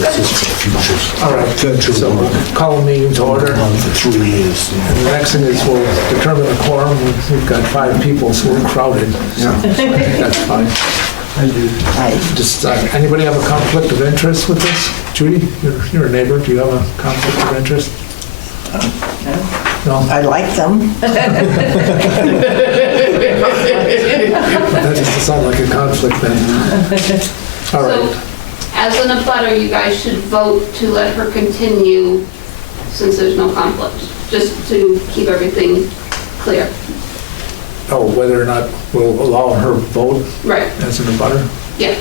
This is for futures. All right, good. So we'll call a meeting to order. For 3 years. And the next thing is we'll determine the quorum. We've got 5 people, so we're crowded. So I think that's fine. Just, anybody have a conflict of interest with this? Judy, you're a neighbor. Do you have a conflict of interest? No? I like them. That doesn't sound like a conflict then. All right. So, as an abutter, you guys should vote to let her continue since there's no conflict, just to keep everything clear. Oh, whether or not we'll allow her vote Right, as an abutter? yeah.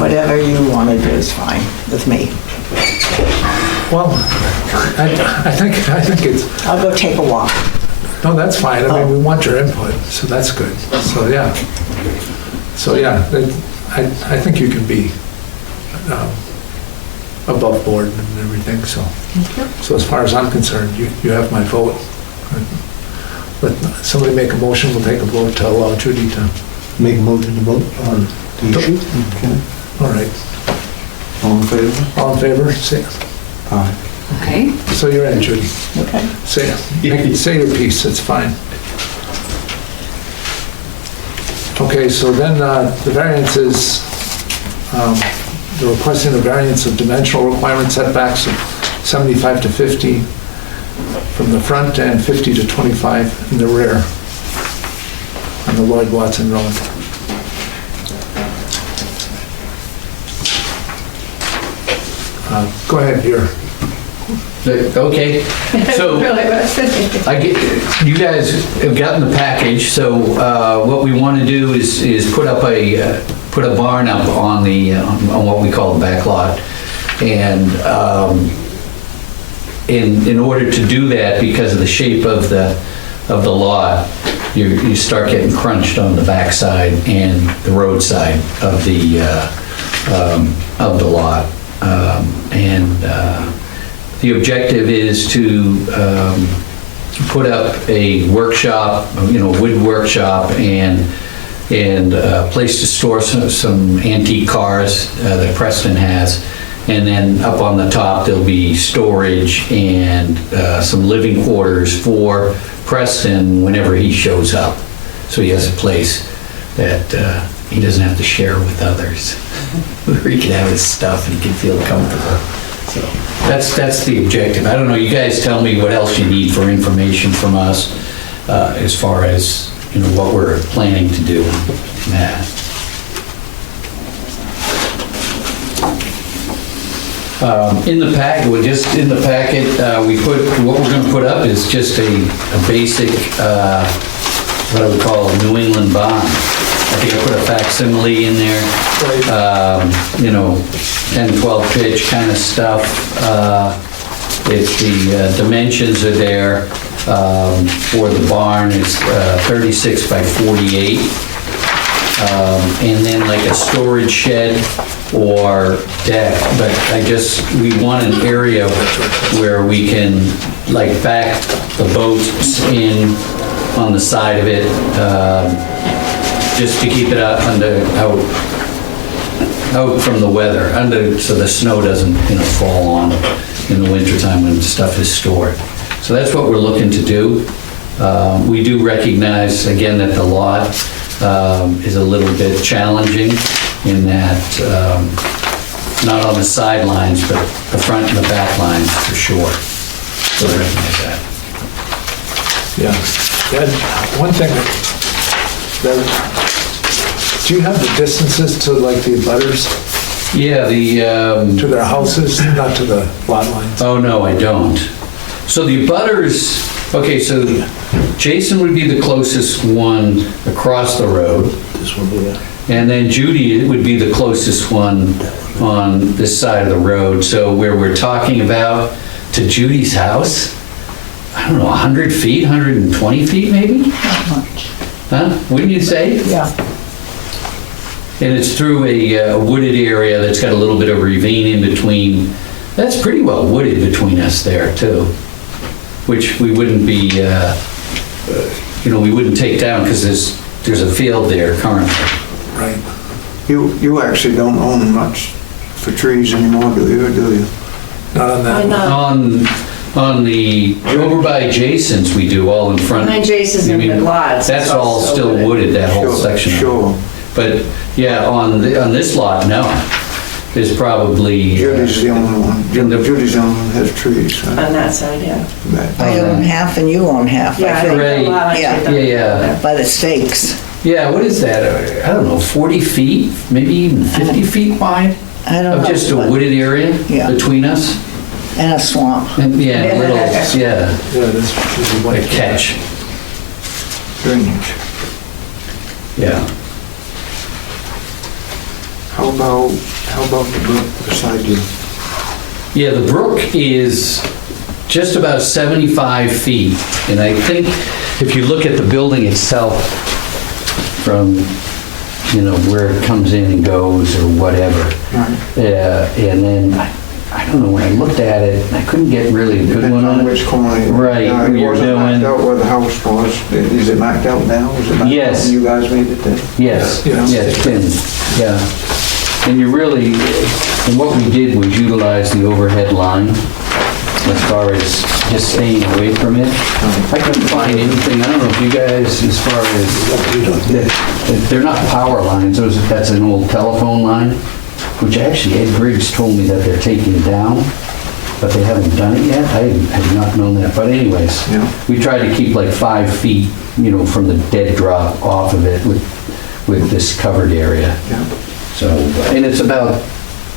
Whatever you want to do is fine with me. Well, I think it's, I'll go take a walk. no, that's fine. I mean, we want your input, so that's good. So, yeah. So, yeah, I think you can be above board and everything, so. So as far as I'm concerned, you have my vote. Let somebody make a motion, we'll take a vote to allow Judy to, Make a motion to vote on the issue? Okay. all right. All in favor? All in favor? Say, Aye. Okay. so you're in, Judy. Okay. Say your piece, it's fine. Okay, so then the variance is, they're requesting a variance of dimensional requirement setbacks of 75 to 50 from the front and 50 to 25 in the rear on the Lloyd Watson Road. Go ahead, here. Okay, so you guys have gotten the package, so what we want to do is put a barn up on what we call the back lot. And in order to do that, because of the shape of the lot, you start getting crunched on the backside and the roadside of the lot. The objective is to put up a workshop, wood workshop, and a place to store some antique cars that Preston has. And then up on the top, there'll be storage and some living quarters for Preston whenever he shows up. So he has a place that he doesn't have to share with others, where he can have his stuff and he can feel comfortable. So that's the objective. I don't know, you guys tell me what else you need for information from us as far as, what we're planning to do in that. In the packet, we put, what we're going to put up is just a basic, what I would call a New England barn. I think I put a facsimile in there, 10, 12 pitch kind of stuff. It's the dimensions are there for the barn. It's 36 by 48. And then like a storage shed or deck, but we want an area where we can back the boats in on the side of it, just to keep it out from the weather, so the snow doesn't fall on in the wintertime when stuff is stored. So that's what we're looking to do. We do recognize again that the lot is a little bit challenging in that, not on the sidelines, but the front and the back lines for sure. So we recognize that. Yeah. One thing, do you have the distances to the abutters, Yeah, to their houses, not to the lot lines? oh no, I don't. So the abutters, okay, so Jason would be the closest one across the road. This one here. And then Judy would be the closest one on this side of the road. So where we're talking about to Judy's house, I don't know, 100 feet, 120 feet maybe? Not much. Huh? Wouldn't you say? Yeah. And it's through a wooded area that's got a little bit of ravine in between. That's pretty well wooded between us there too, which we wouldn't be, we wouldn't take down because there's a field there currently. Right. You actually don't own much for trees anymore, do you, or do you? Not on that. On the, over by Jason's, we do all in front. Behind Jason's You and mean, the lots. That's all still wooded, that whole Sure, section. Sure. But, yeah, on this lot, no. There's probably. Judy's the only one. Judy's the only one that has trees. On that side, yeah. I own half and you own half, Yeah, I I think, think Right. the lot Yeah. actually does. Yeah. by the stakes. Yeah, what is that? I don't know, 40 feet, maybe even 50 feet wide I don't know. of just a but- wooded area Yeah. between us? And a swamp. And, yeah, a little, yeah, Yeah, that's usually a what. catch, Drainage. yeah. How about the brook beside you? Yeah, the brook is just about 75 feet, and I think if you look at the building itself from, where it comes in and goes or whatever, Right. and then, I don't know, when I looked at it, I couldn't get really a good Depends one on on it. which corner. Right, It where you're wasn't marked doing- out where the house was. Is it marked out now? Is it marked out Yes. when you guys made it there? Yes, Yeah. yeah, it's been, yeah. And you really, and what we did was utilize the overhead line as far as just staying away from it. I couldn't find anything, I don't know if you guys, as far as, they're not power lines, that's an old telephone line, which actually Ed Griggs told me that they're taking down, but they haven't done it yet. I had not known that, but anyways, Yeah. we tried to keep like 5 feet, from the dead drop off of it with this covered area. Yeah. So, and it's about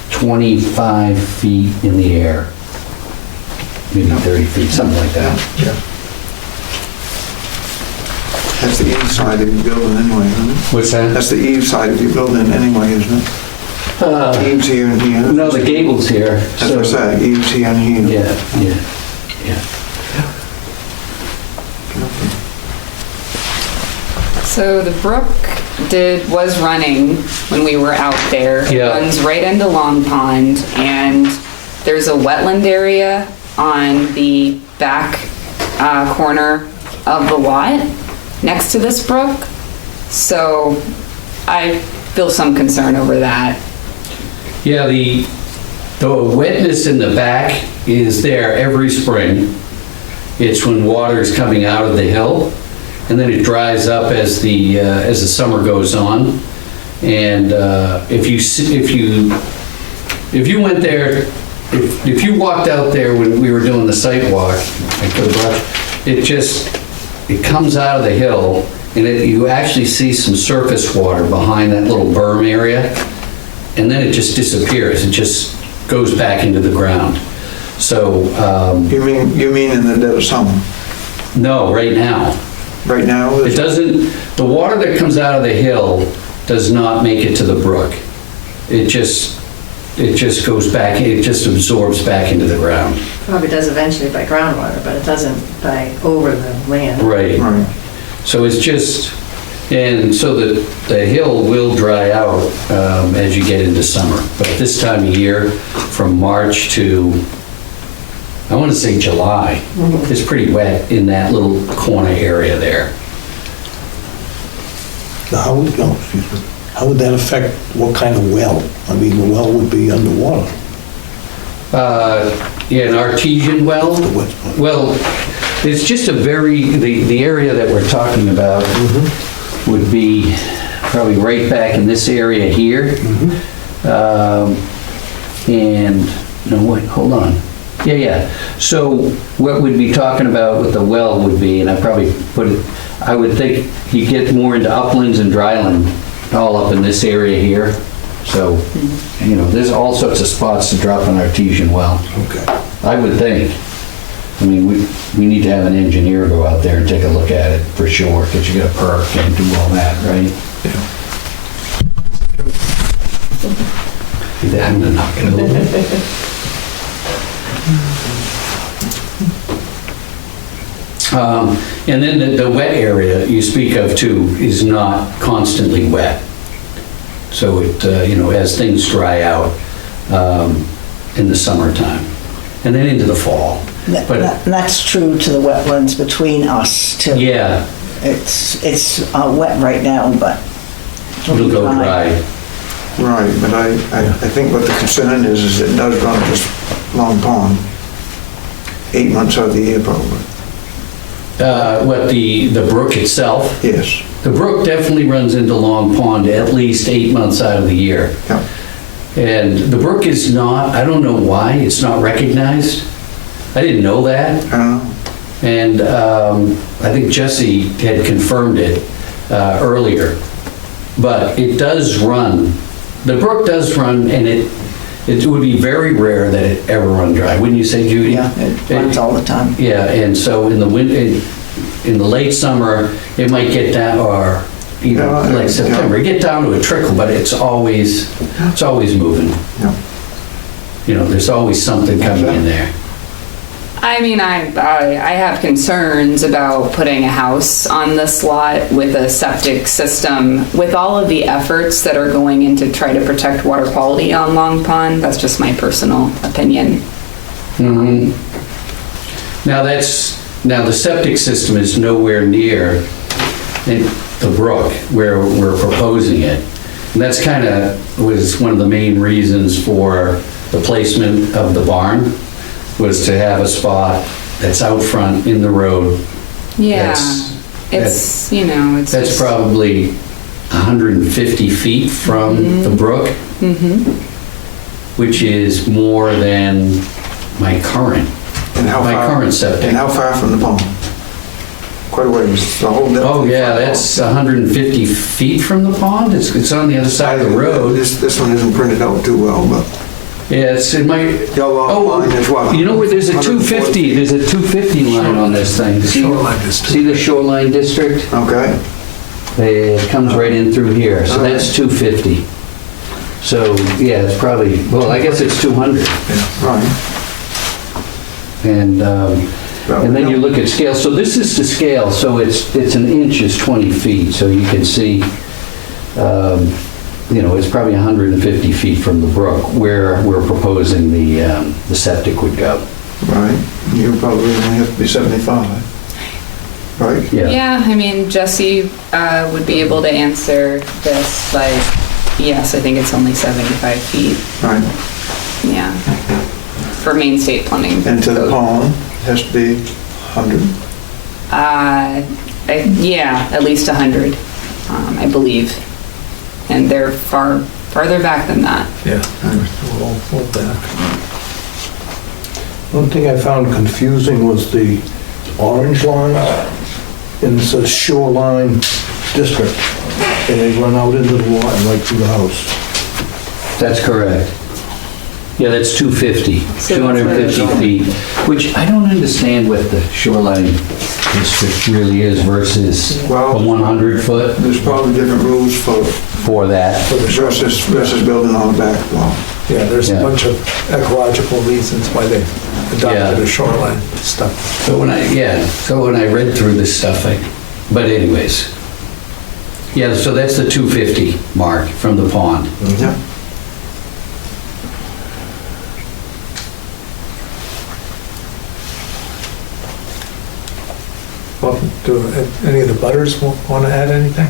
25 feet in the air, maybe 30 feet, something like that. Yeah. That's the east side of your building anyway, isn't it? What's that? That's the eave side of your building anyway, isn't it? Eaves here and here. No, the gable's here. That's what I so- said, eaves here and here. Yeah. So the brook was running when we were out there. Yeah. It runs right into Long Pond, and there's a wetland area on the back corner of the lot next to this brook. So I feel some concern over that. Yeah, the wetness in the back is there every spring. It's when water is coming out of the hill, and then it dries up as the summer goes on. And if you went there, if you walked out there when we were doing the site walk, it comes out of the hill, and you actually see some surface water behind that little berm area, and then it just disappears. It just goes back into the ground. So, You mean in the dead of summer? no, right now. Right now? It doesn't, the water that comes out of the hill does not make it to the brook. It just goes back, it just absorbs back into the ground. Probably does eventually by groundwater, but it doesn't by over the land. Right. Right. So it's just, and so the hill will dry out as you get into summer. But this time of year, from March to, I want to say July, it's pretty wet in that little corner area there. Now, how would that affect what kind of well? I mean, the well would be underwater. Yeah, an artesian well. The wet- Well, it's just the area that we're talking about would be probably right back in this area here. And, no, wait, hold on. Yeah. So what we'd be talking about with the well would be, and I probably put it, I would think you get more into uplands and dryland, all up in this area here. So, there's all sorts of spots to drop an artesian well. Okay. I would think. I mean, we need to have an engineer go out there and take a look at it for sure, because you got to perk and do all that, right? Yeah. I'm not gonna do it. And then the wet area you speak of too is not constantly wet. So it, as things dry out in the summertime and then into the fall. But That's true to the wetlands between us too. yeah, It's wet right now, but it'll go dry. Right, but I think what the concern is it does run this Long Pond 8 months out of the year probably. What, the brook itself? Yes, The brook definitely runs into Long Pond at least 8 months out of the year. yeah. And the brook is not, I don't know why, it's not recognized. I didn't know that. I don't know. And I think Jesse had confirmed it earlier. But it does run, the brook does run, and it would be very rare that it ever run dry. Wouldn't you say, Judy? Yeah, it runs all the time. Yeah, and so in the in the late summer, it might get down, or even Yeah, like September, get down to a trickle, but it's always moving. Yeah. You know, there's always something coming in there. I mean, I have concerns about putting a house on this lot with a septic system. With all of the efforts that are going in to try to protect water quality on Long Pond, that's just my personal opinion. Now the septic system is nowhere near the brook where we're proposing it. And that's kind of was one of the main reasons for the placement of the barn, was to have a spot that's out front in the road. Yeah, That's it's That's just- probably 150 feet from the brook, which is more than my current And how far? current septic. And how far from the pond? Quite a ways, the whole depth. Oh, yeah, that's 150 feet from the pond. It's on the other side of the road. This one isn't printed out too well, but Yeah, it might, your long line is what? you know where there's a 250, there's a 250 line on this thing. See- Shoreline district. See the shoreline district? Okay, It comes right in through here, so that's 250. So, yeah, it's probably, well, I guess it's 200. right. And then you look at scale, so this is to scale, so it's an inch is 20 feet, so you can see, it's probably 150 feet from the brook where we're proposing the septic would go. Right, you probably only have to be 75, right? Yeah, I mean, Jesse would be able to answer this, but yes, I think it's only 75 feet. Right, Yeah, for main state plumbing. and to the pond has to be 100. Yeah, at least 100, I believe. And they're farther back than that. Yeah. Hold back. One thing I found confusing was the orange line, and it says shoreline district, and they run out into the lot and right through the house. That's correct. Yeah, that's 250, So 250 feet, which I don't understand what the shoreline district really is versus the Well- 100 foot There's probably different rules for that. versus building on the back wall. Yeah, there's a Yeah. bunch of ecological reasons why they adopted Yeah. a shoreline stuff. So when I read through this stuff, but anyways. Yeah, so that's the 250 mark from the pond. Yeah. Well, do any of the butters want to add anything?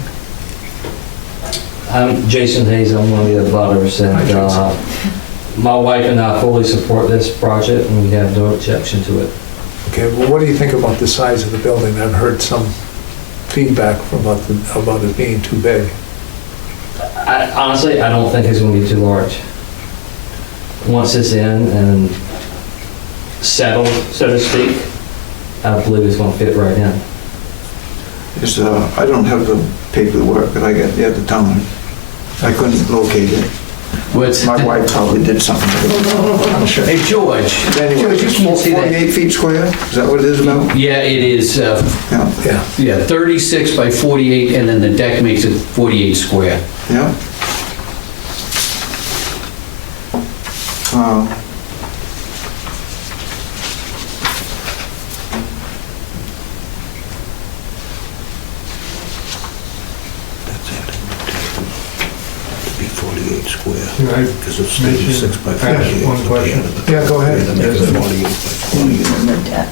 I'm Jason Hayes, I'm one of the butters, and Hi, Jason. my wife and I fully support this project, and we have no objection to it. Okay, well, what do you think about the size of the building? I've heard some feedback about it being too big. Honestly, I don't think it's going to be too large. Once it's in and settled, so to speak, I believe it's going to fit right in. I don't have the paperwork that I got the other time. I couldn't locate it. My wife probably did something to it. I'm sure. Hey, George. Anyway, George, you can't see that. 48 feet square? Is that what it is about? Yeah, it is, Yeah. Yeah. 36 by 48, and then the deck makes it 48 square. Yeah. That's it. To be 48 square, Can I because it's 36 by 48. ask one question? Yeah, go ahead. They make it 48 by 48. In the deck.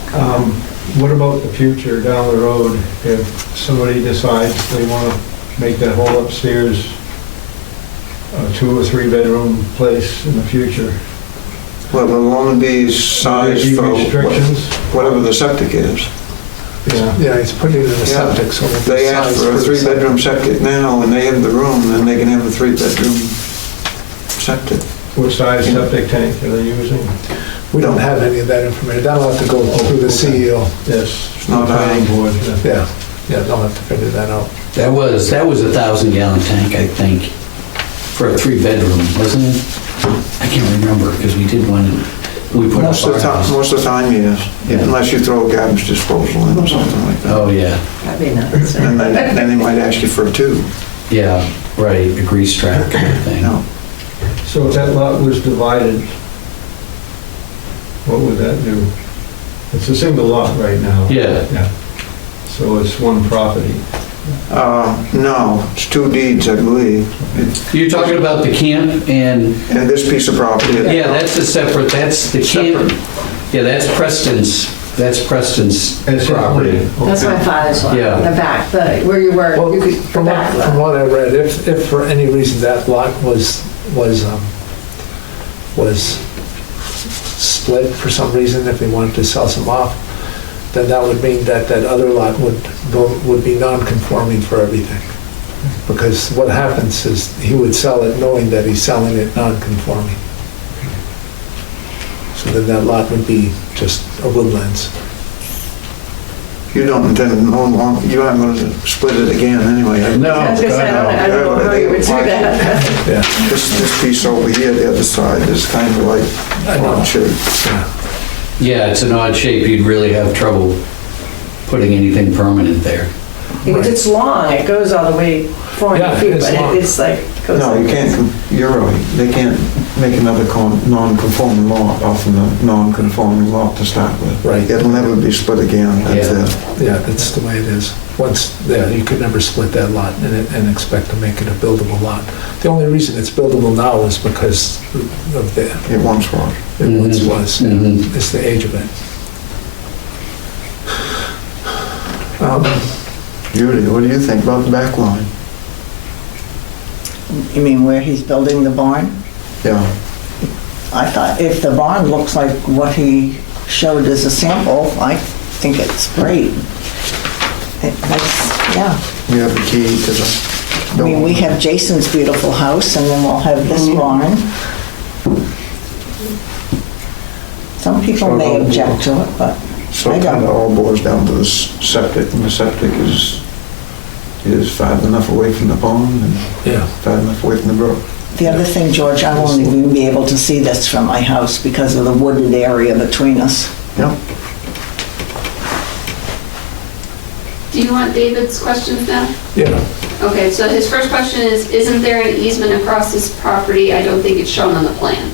What about the future down the road if somebody decides they want to make that whole upstairs a 2 or 3 bedroom place in the future? Well, it'll only be size Any for restrictions? whatever the septic is. Yeah. Yeah, he's putting it in a septic, so. If they ask for a 3-bedroom septic now and they have the room, then they can have a 3-bedroom septic. What size septic tank are they using? We don't have any of that information. That'll have to go through the CEO. Yes. It's not Planning high. board, yeah. Yeah, they'll have to figure that out. That was a 1,000-gallon tank, I think, for a 3-bedroom, wasn't it? I can't remember, because we did one, we put up Most of our the time, house. most of the time, yes. Yeah. Unless you throw a garbage disposal in or something like that. Oh, yeah, That'd be nice. And then they might ask you for a 2. yeah, right, a grease trap kind of thing. No. So if that lot was divided, what would that do? It's a single lot right now. Yeah, Yeah. So it's one property. No, it's 2 deeds, I believe. you're talking about the camp and, And this piece of property. yeah, that's a separate, that's the camp. Yeah, that's Preston's It's property. That's my father's lot, Yeah. in the back, where you were, Well, you could, the from back what lot. I read, if for any reason that lot was split for some reason, if they wanted to sell some off, then that would mean that that other lot would be non-conforming for everything. Because what happens is he would sell it knowing that he's selling it non-conforming. So then that lot would be just a woodlands. You don't intend to, you aren't going to split it again anyway. No. I was gonna say, I don't know how you would do that. Yeah. This piece over here, the other side, is kind of like I know. odd shape. Yeah, it's an odd shape, you'd really have trouble putting anything permanent there. Because it's long, it goes all the way 400 Yeah, feet, it's but long. it's like, goes No, like you this. can't, you're right, they can't make another non-conforming lot off of the non-conforming lot to start with. Right. It'll never be split again, that's Yeah. it. Yeah, that's the way it is. You could never split that lot and expect to make it a buildable lot. The only reason it's buildable now is because of It once was. it once was. Mhm. It's the age of it. Judy, what do you think about the back line? You mean where he's building the barn? Yeah, I thought if the barn looks like what he showed as a sample, I think it's great. Yeah. you have the key to the I mean, we building. have Jason's beautiful house, and then we'll have this barn. Some people may object to it, but So I it kind of don't. all boils down to the septic, and the septic is far enough away from the pond and Yeah. far enough away from the brook. The other thing, George, I won't even be able to see this from my house because of the wooded area between us. Yeah. Do you want David's questions now? Yeah. Okay, so his first question is, isn't there an easement across this property? I don't think it's shown on the plan.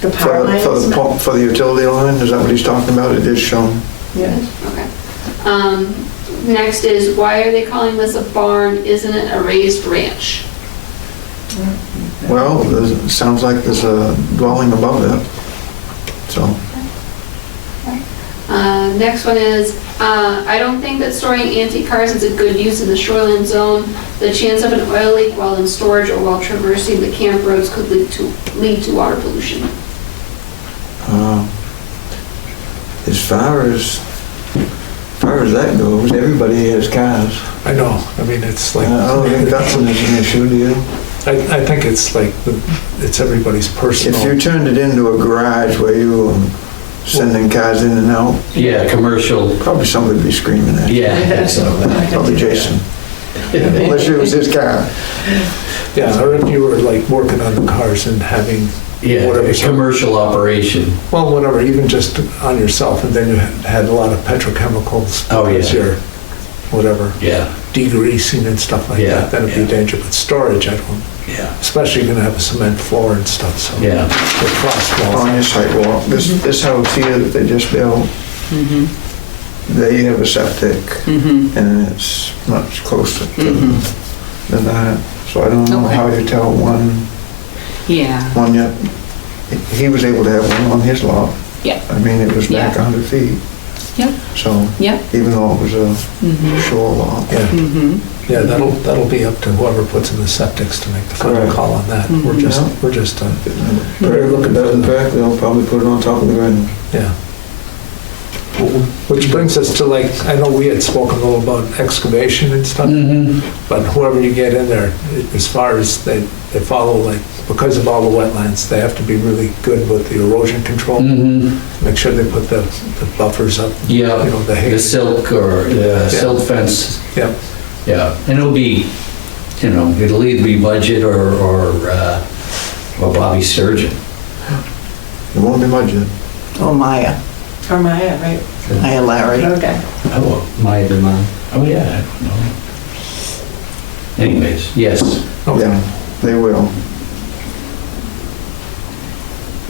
The power line is not. For the utility line, is that what he's talking about? It is shown. Yeah. Okay. Next is, why are they calling this a barn? Isn't it a raised ranch? Well, it sounds like there's a dwelling above it, so. Next one is, I don't think that storing antique cars is a good use in the shoreline zone. The chance of an oil leak while in storage or while traversing the camp roads could lead to water pollution. As far as that goes, everybody has cars. I know. I mean, it's like. I don't think that's an issue, do you? I think it's like, it's everybody's personal. If you turned it into a garage where you were sending cars in and out, Yeah, commercial, probably somebody would be screaming at you. yeah, I think so. Probably Jason. Unless it was his car. Yeah, or if you were like working on the cars and having, Yeah, Whatever. a commercial operation. well, whatever, even just on yourself, and then you had a lot of petrochemicals. Oh, yeah. because you're, whatever, Yeah, degreasing and stuff like Yeah, that, that'd be yeah. dangerous. But storage, I don't, yeah, especially you're gonna have a cement floor and stuff, so. yeah. With frost walls. On your sidewalk, this house here that they just built, they have a septic, and it's much closer than that. So I don't know Okay. how you tell one Yeah. yet. He was able to have one on his lot. Yeah. I mean, it was back Yeah. 100 feet. Yep. So Yep. even though it was a shore lot. Yeah. Mm-hmm. Yeah, that'll be up to whoever puts in the septics to make the final Correct. call on that. We're just looking Doesn't for, crack, they'll probably put it on top of the ground. yeah. Which brings us to, like, I know we had spoken a little about excavation and stuff, but whoever you get in there, as far as they follow, like, because of all the wetlands, they have to be really good with the erosion control. Make sure they put the buffers up. Yeah, You know, the hay. the silk or the silt fence. Yeah, Yeah, and it'll be, it'll either be Budget or Bobby Sturgeon. It won't be much then. Oh, Maya, Or Maya, right? Maya Larry. Okay. Oh, Maya Dumont. oh yeah, I don't know. Anyways, yes. okay. Yeah, they will.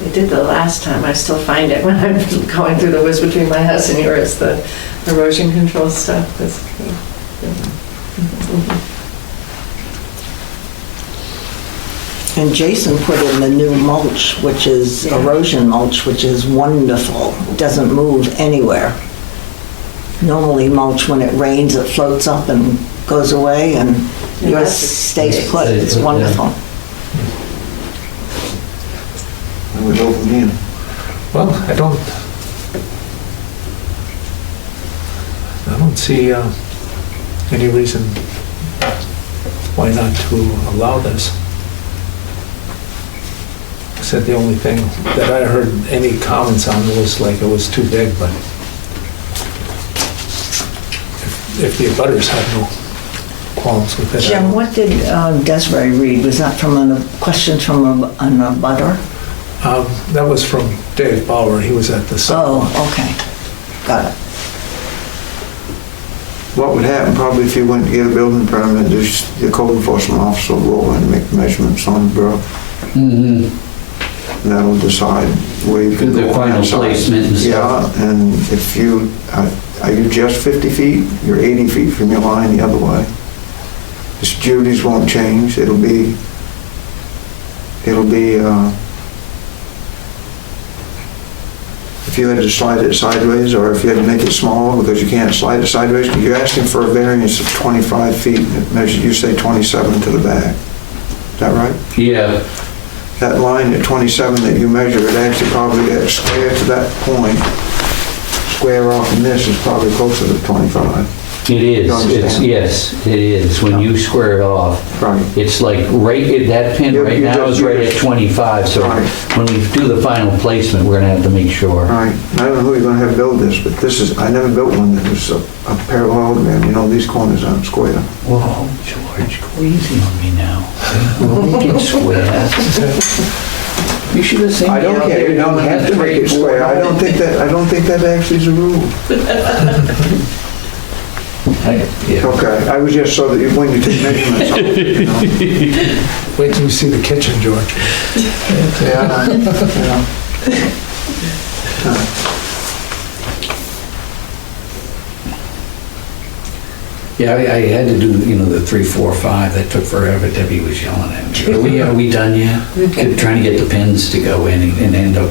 They did the last time. I still find it when I'm going through the woods between my house and yours, the erosion control stuff. And Jason put in the new mulch, which is erosion mulch, which is wonderful. It doesn't move anywhere. Normally mulch, when it rains, it floats up and goes away, and Yeah, yours that's- stays put. It's Yeah. wonderful. And we go from here. Well, I don't see any reason why not to allow this. I said the only thing that I heard any comments on was like it was too big, but if the abutters had no qualms with it. Jim, what did Desiree read? Was that from a question from an abutter? That was from Dave Bauer. He was at the site. Oh, okay. Got it. What would happen probably if you went to get a building permit, is the code enforcement officer will roll in and make measurements on the brook. Mm-hmm. And that'll decide where you can The go on final that side. placement and stuff. Yeah, and if you, are you just 50 feet? You're 80 feet from your line the other way. This Judy's won't change. It'll be, if you had to slide it sideways, or if you had to make it smaller because you can't slide it sideways, because you're asking for a variance of 25 feet, and it measures, you say 27 to the back. Is that right? Yeah, That line at 27 that you measure, it actually probably that square to that point, square off in this is probably closer to 25. it is. You understand? Yes, it is. When you square it off, Right. it's like right, that pin You- right you now just- is right at 25, so Right. when we do the final placement, we're gonna have to make sure. Right. I don't know who you're gonna have build this, but this is, I never built one that was a parallelogram. You know, these corners aren't square. Whoa, George, go easy on me now. We'll make it square. You should have seen me I don't out care, there you don't doing have that to make it square. I don't think that actually is a rule. Yeah. Okay, I was just so that you, when you take measurements, you know. Wait till you see the kitchen, George. Yeah, yeah. Yeah, I had to do, the 3, 4, 5. That took forever. Debbie was yelling at me. Are we done yet? Trying to get the pins to go in and end up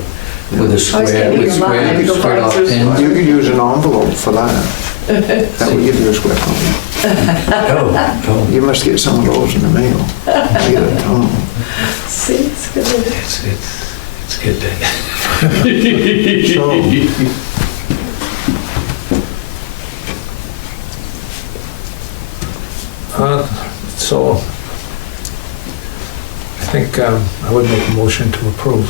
with a square, getting with a line to go square off by through pins. You could use an envelope for that. That would give you a square foot. Oh, You must get some of those in the mail. Get it, See, it's good. it's good day. So I think I would make a motion to approve.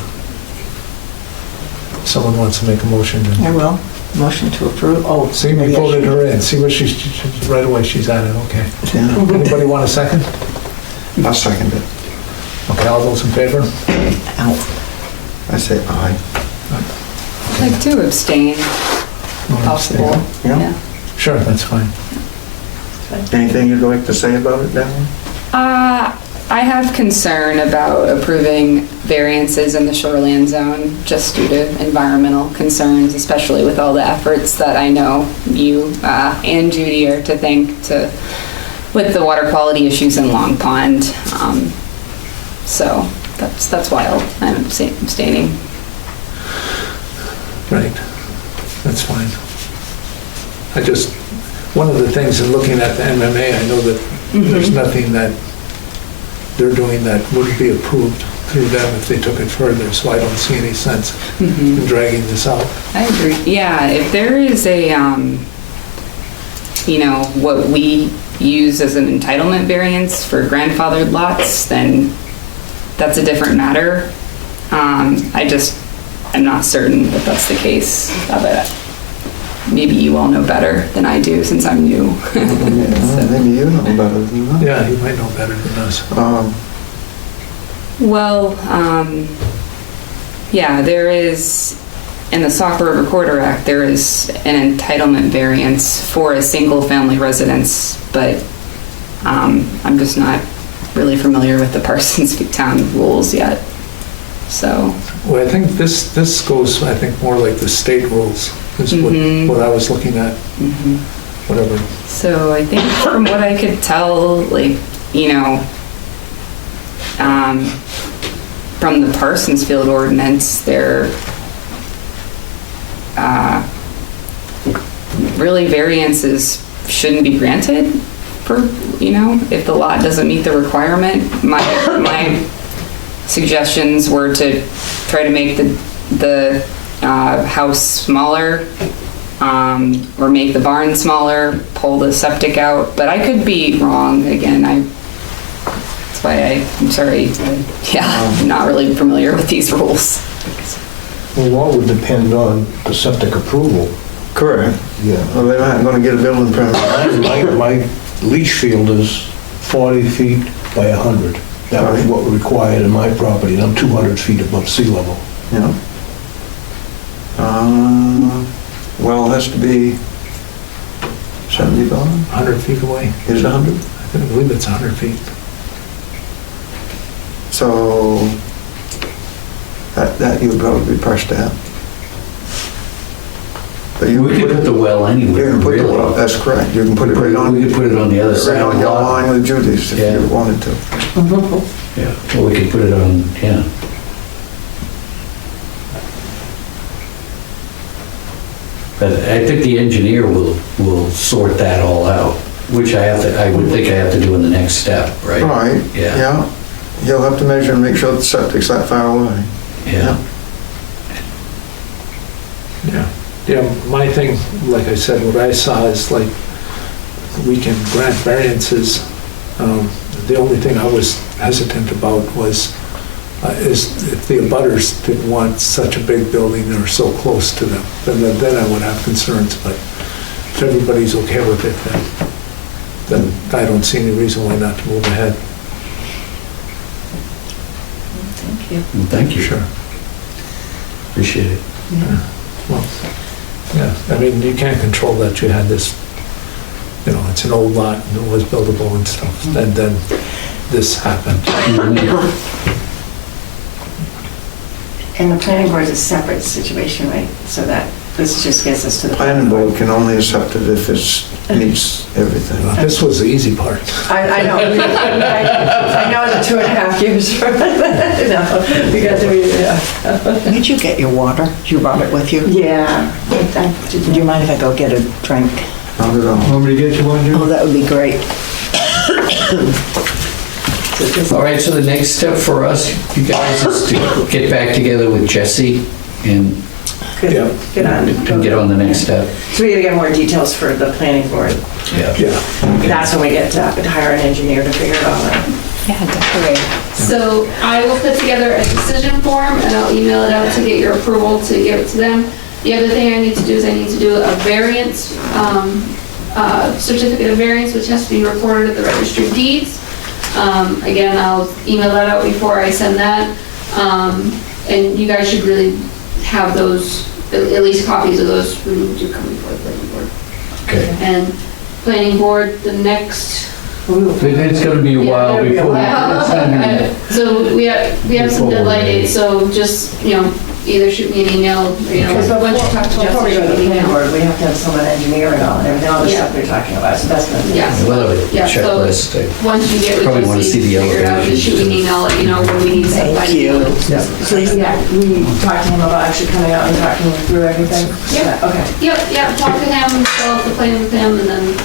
Someone wants to make a motion. I will. Motion to approve. Oh, See, we maybe I voted should- her in. See where right away she's at it, okay. Yeah, Anybody want a second? I'll second it. Okay, all those in favor? Ow. I say aye. I'd like to abstain, if possible. Yeah. Sure, that's fine. Anything you'd like to say about it, Darren? I have concern about approving variances in the shoreline zone just due to environmental concerns, especially with all the efforts that I know you and Judy are to thank with the water quality issues in Long Pond. So that's why I'm abstaining. Right, that's fine. One of the things in looking at the MMA, I know that There's nothing that they're doing that wouldn't be approved through them if they took it further, so I don't see any sense in dragging this out. I agree. Yeah, if there is a, what we use as an entitlement variance for grandfathered lots, then that's a different matter. I'm not certain that that's the case of it. Maybe you all know better than I do since I'm new. Maybe you know better than that. Yeah, you might know better than us. Well, yeah, there is, in the Sauk River Corridor Act, there is an entitlement variance for a single-family residence, but I'm just not really familiar with the Parsons Town rules yet. So, Well, I think this goes, I think, more like the state rules, is what I was looking at, whatever. so I think from what I could tell, from the Parsonsfield ordinance, there really variances shouldn't be granted for, if the lot doesn't meet the requirement. My suggestions were to try to make the house smaller, or make the barn smaller, pull the septic out, but I could be wrong. Again, that's why I'm sorry. I'm not really familiar with these rules. Well, a lot would depend on the septic approval. Correct. Yeah. Well, they're not gonna get a building permit. My leach field is 40 feet by 100. That was what was required in my property, and I'm 200 feet above sea level. Yeah. Well, it has to be 75? 100 feet away. Is it 100? I believe it's 100 feet. So that you would probably be pressed out. But you We could put the well you anywhere, can put the really. well, that's correct. You can put it right on. We could put it on the other Right side of on the your lot. line with Judy's if Yeah. you wanted to. Yeah, well, we could put it on, yeah. But I think the engineer will sort that all out, which I would think I have to do in the next step, right? Right, Yeah. yeah. You'll have to measure and make sure the septic's that far away. Yeah. Yeah, my thing, like I said, what I saw is like, we can grant variances. The only thing I was hesitant about was, is if the abutters didn't want such a big building or so close to them, then I would have concerns, but if everybody's okay with it, then I don't see any reason why not to move ahead. Thank you. Well, thank you. Sure. Appreciate it. Well, yeah, I mean, you can't control that you had this, it's an old lot and it was buildable and stuff, and then this happened. And the planning board is a separate situation, right? So that this just gets us to the Planning board can only accept it if it meets everything. This was the easy part. I know. I know the 2.5 years. No, we got to be, yeah. Did you get your water? You brought it with you? Yeah. Do you mind if I go get a drink? Not at all. Want me to get you one, Oh, Judy? that would be great. All right, so the next step for us, you guys, is to get back together with Jesse and Yeah. Get on. get on the next step. So we gotta get more details for the planning board. Yeah. Yeah. That's when we get to hire an engineer to figure it all out. Yeah, definitely. So I will put together a decision form and I'll email it out to get your approval to give it to them. The other thing I need to do is I need to do a variance, certificate of variance, which has to be recorded at the registry of deeds. Again, I'll email that out before I send that. And you guys should really have those, at least copies of those when you do come before the planning board. Okay. And planning board, the next. It's gonna be a while Yeah, before. yeah. So we have some deadline dates, so just, either shoot me an email, or, Because once you talk to before we Jesse, go to the shoot me an planning email. board, we have to have someone engineer and all, and everything, all the Yeah. stuff they're talking about, so that's gonna be. Yes. We'll have a Yeah, so checklist. once you get with Probably wanna Jesse, see the figure it out, just shoot me an email, let you know when we need to set by Thank you. Please, yeah, we talked to him about actually coming out and talking through everything? Yeah. Okay. Yep, talk to him, fill out the plan with him, and then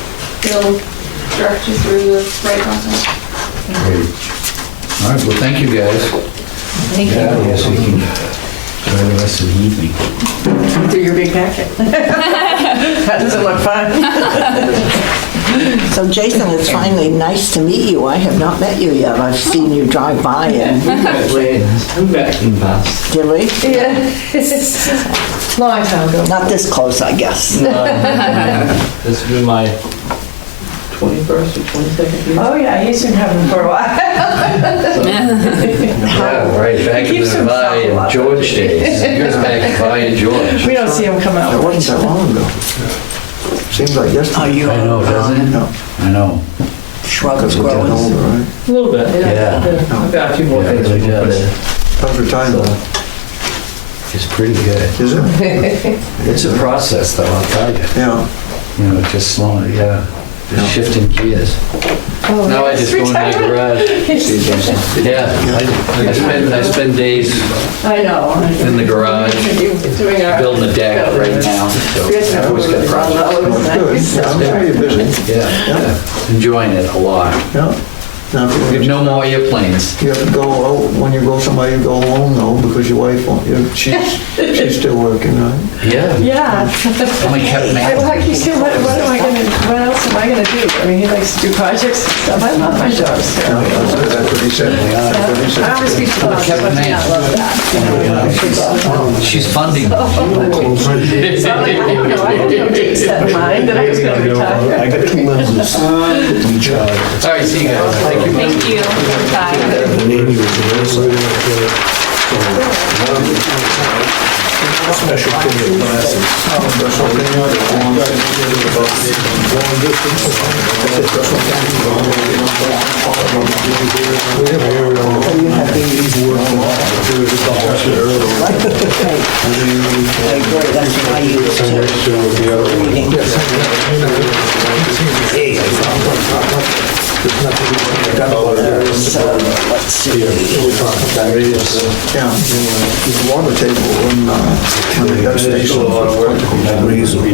he'll direct you through the right process. Great. All right, well, thank you, guys. Thank you. Yeah, yes, we can enjoy the rest of the evening. Do your big packet. That doesn't look fun. So Jason, it's finally nice to meet you. I have not met you yet. I've seen you drive by and, We met in the past. did we? Yeah. Long time ago. Not this close, I guess. This will be my 21st or 22nd year. Oh, yeah, he's been having them for a while. Yeah, right, back He in keeps the himself Vi and alive. George days. Years back in Vi and George. We don't see him come That out. wasn't that long ago. Seems like yesterday. Are you? I know, doesn't it? No, I know. Shrubs because we're getting older, growing. right? A little bit, Yeah. I've got a few more Yeah, things we really can put does. in. How's your time, though? It's pretty good. Is it? It's a process, though, I'll tell you. Yeah. You know, just slowing, yeah, Yeah. just shifting gears. Oh, Now I he's just go in my retired. garage. Yeah, I spend days I know. in the garage, Doing our. building a deck right now. So Yes, I've always got projects. Well, good. Yeah, I'm sure you're busy. Yeah, enjoying it a lot. Yeah. Now, if We have no more airplanes. you have to go out, when you go somewhere, you go alone, though, because your wife won't, she's still working, right? Yeah. Yeah. I'm a kept I man. like, you see, what else am I gonna do? I mean, he likes to do projects and stuff. I love my job, so. Yeah, that's what he said. That's what he I said. always speak to I'm a lots, kept but man. I love that. She's funding. So, I had no date set in mind that I was gonna retire. I got 2 lenses to each eye. All right, see you guys. Thank you. Thank you. Bye. And Amy was the other side. Special kind of glasses. Long distance. We have aerial. He's working. I agree, that's what I use too. Reading. So, let's see. Yeah, the water table on the gas station,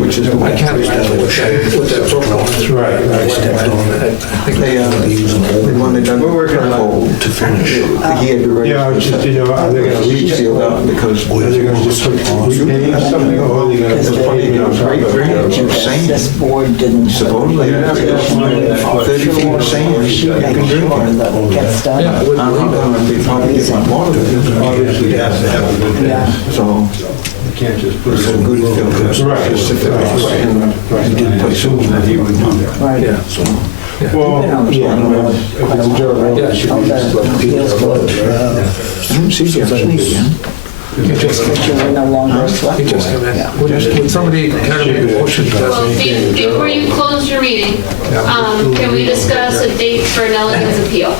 which is the I one. can't imagine what that football is. Right. I think They, when they done the hole To finish. he had to raise. Yeah, I was just, you know, are they gonna leach it Sealed up because. Are they gonna just repave something, or are they gonna There's just plenty pave it of on top great of it? drainage in sand. This board didn't. Supposedly, 30 feet of sand, you can Make drink sure it. that it gets Yeah, I done. wouldn't I'm believe not gonna be probably get my water. Obviously, it has to have a good day. Yeah. So, You can't just put it's it a in. good filter. Right. Specific. And he didn't put Assume that he would do that. Right. Yeah. Well, yeah, if it's a dirt road, it should be just like Feels good. I didn't see you again. You just, But you're no longer a select you just come board. in. Yeah. Would somebody care to make a motion to Well, before you close your meeting, can we discuss a date for Nelligan's appeal?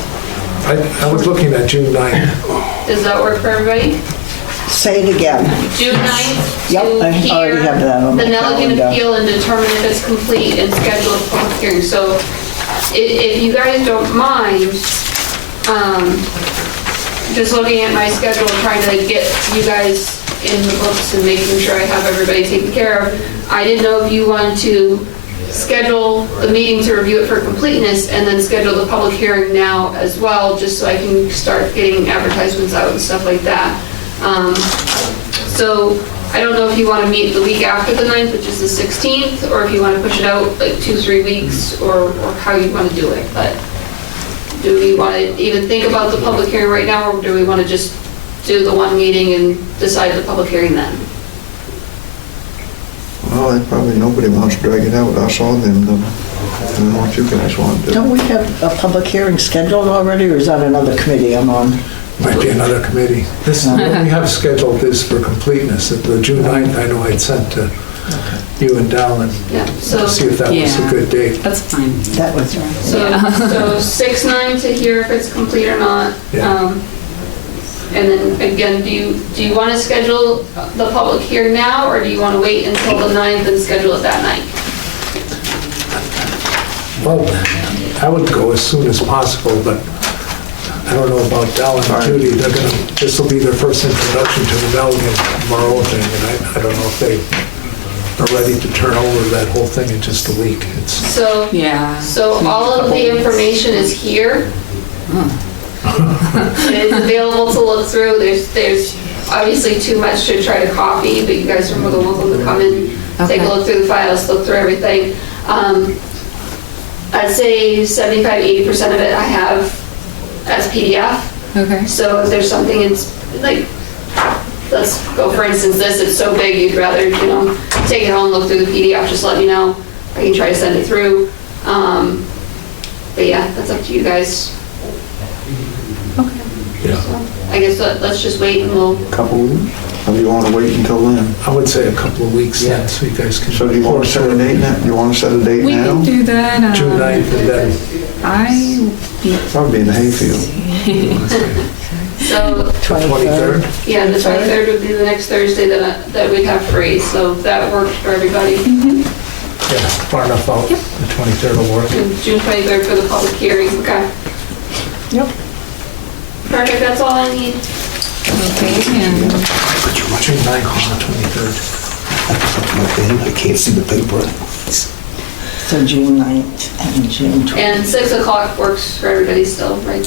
I was looking at June 9th. Does that work for everybody? Say it again. June 9th Yep, to I already hear have that on the my Nelligan calendar. appeal and determine if it's complete and schedule a public hearing. So if you guys don't mind, just looking at my schedule, trying to get you guys in the books and making sure I have everybody taken care of, I didn't know if you wanted to schedule the meeting to review it for completeness and then schedule the public hearing now as well, just so I can start getting advertisements out and stuff like that. So I don't know if you want to meet the week after the 9th, which is the 16th, or if you want to push it out like 2-3 weeks, or how you want to do it. But do we want to even think about the public hearing right now, or do we want to just do the one meeting and decide the public hearing then? Well, probably nobody wants to drag it out. I saw them, though. I don't know what you guys want to do. Don't we have a public hearing scheduled already, or is that another committee I'm on? Might be another committee. This, what we have scheduled this for completeness. At the June 9th, I know I'd sent to you and Dallin Yeah, so, to see if that was a Yeah. good date. That's fine. That was, so 6/9 to hear if it's complete or not. Yeah. And then again, do you want to schedule the public hearing now, or do you want to wait until the 9th and schedule it that night? Well, I would go as soon as possible, but I don't know about Dallin and Judy. They're gonna, this will be their first introduction to the Nelligan Monroe thing, and I don't know if they are ready to turn over that whole thing in just a week. It's, So, Yeah. so all of the information is here. It's available to look through. There's obviously too much to try to copy, but you guys are more than welcome to come in, take a Okay. look through the files, look through everything. I'd say 75–80% of it I have as PDF. Okay. So if there's something in, like, let's go for instance this, it's so big you'd rather, take it home, look through the PDF, just let me know. I can try to send it through. But yeah, that's up to you guys. yeah. So I guess let's just wait and we'll, Couple weeks? Or do you want to wait until then? I would say a couple of weeks then, so you guys can. So do you want to set a date now? You want to set a date We now? can do that. June 9th, and then Probably in the hayfield. so, 23rd. yeah, the 23rd would be the next Thursday that we'd have free, so that works for everybody. Yeah, far enough out. The 23rd will work. And June 23rd for the public hearing, okay? Yep. Perfect, that's all I need. Okay, and June 9th on the 23rd. I can't see the paper. So June 9th and June 20th. And 6 o'clock works for everybody still, right?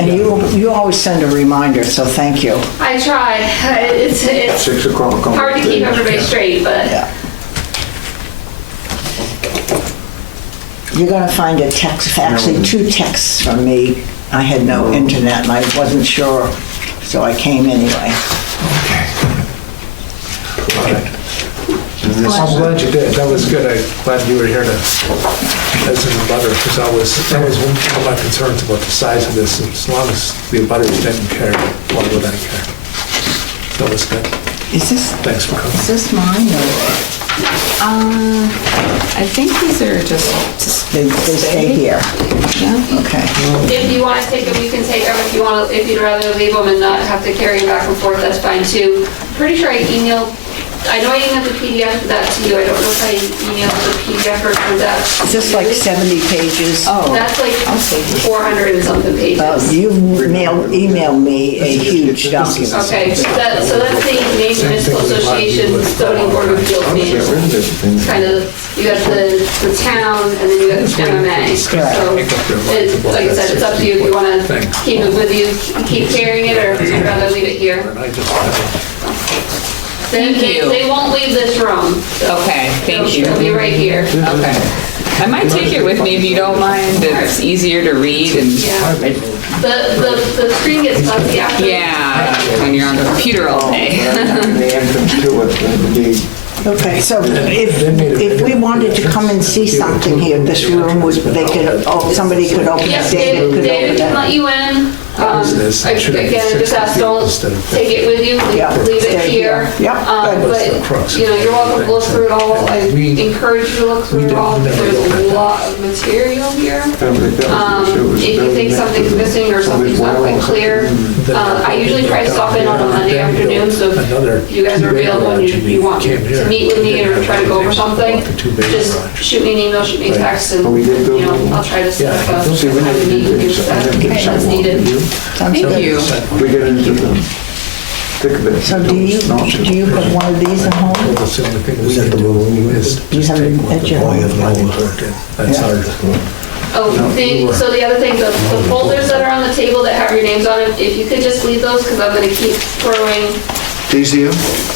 And you always send a reminder, so thank you. I try. It's 6 o'clock on hard to keep Thursday. everybody straight, but Yeah. You're gonna find a text, actually 2 texts from me. I had no internet and I wasn't sure, so I came anyway. And this I'm is glad you did. That was good. I'm glad you were here to, as an abutter, because that was one of my concerns about the size of this. As long as the abutters didn't care, why would I care? That was good. Is Thanks for coming. this mine or I think these are just they stay here? yeah. Okay. if you want to take them, you can take them. If you'd rather leave them and not have to carry them back and forth, that's fine too. Pretty sure I emailed, I know I emailed the PDF of that to you. I don't know if I emailed the PDF version of that. Is this like 70 pages? Oh, That's like I'll see. 400 and something pages. You emailed me a huge document. Okay, so that's the Canadian Municipal Association Zoning Board of Appeals Get meeting. rid of it. Kind of, you got the town and then you got the MMA. So, like I said, it's up to you if you want to keep it with you, keep carrying it, or if you'd rather leave it here. And I just, Thank you. They won't leave this room. So Okay, thank you. They'll be right here. Okay. I might take it with me if you don't mind. It's easier to read and, Yeah. The screen gets fuzzy after. yeah, when you're on the computer all day. The entrance to it, the deed. Okay, so if we wanted to come and see something here, this room would, somebody could open Yes, it, David could David open can it. let you in. this? I should have Again, just ask, don't take it with you, Yeah, leave it stay here. here. Yeah, good. But, you're welcome to look through it all. I encourage you to look through it all, because there's a lot of material here. If you think something's missing or something's not quite clear, I usually try to stop in on a Monday afternoon, so if you guys are available and you want to meet with me or try to go over something, just shoot me an email, shoot me a text, and, I'll try to set up a time to meet with you if that's needed. Thank you. We get into the thick of it. So do you have one of these at home? That's the only thing we Is that can the do one you is Do you have it at your home? that's our, Oh, so the other thing, the folders that are on the table that have your names on them, if you could just leave those, because I'm going to keep throwing. These you?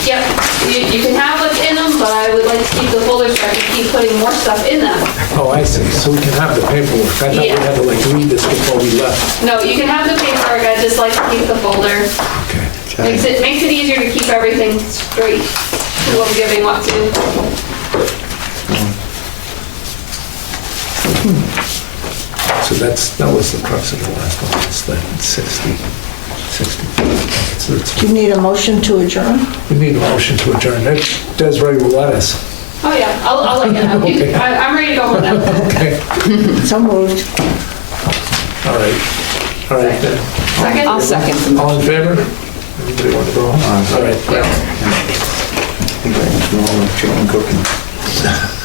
Yep, you can have what's in them, but I would like to keep the folders so I can keep putting more stuff in them. oh, I see. So we can have the paperwork. I thought we Yeah. had to like read this before we left. No, you can have the paperwork, I just like to keep the folder. Okay. Makes it easier to keep everything straight, who I'm giving what to. So that was the crux of the last one. It's the 60. So it's- Do you need a motion to adjourn? we need a motion to adjourn. Desiree will let us. Oh yeah, I'll let you know. Okay. I'm ready to go with that. Okay. So moved. All right. All right then. Second? I'll second the All in favor? Everybody want to go home? All right. I think I can do all the chicken cooking.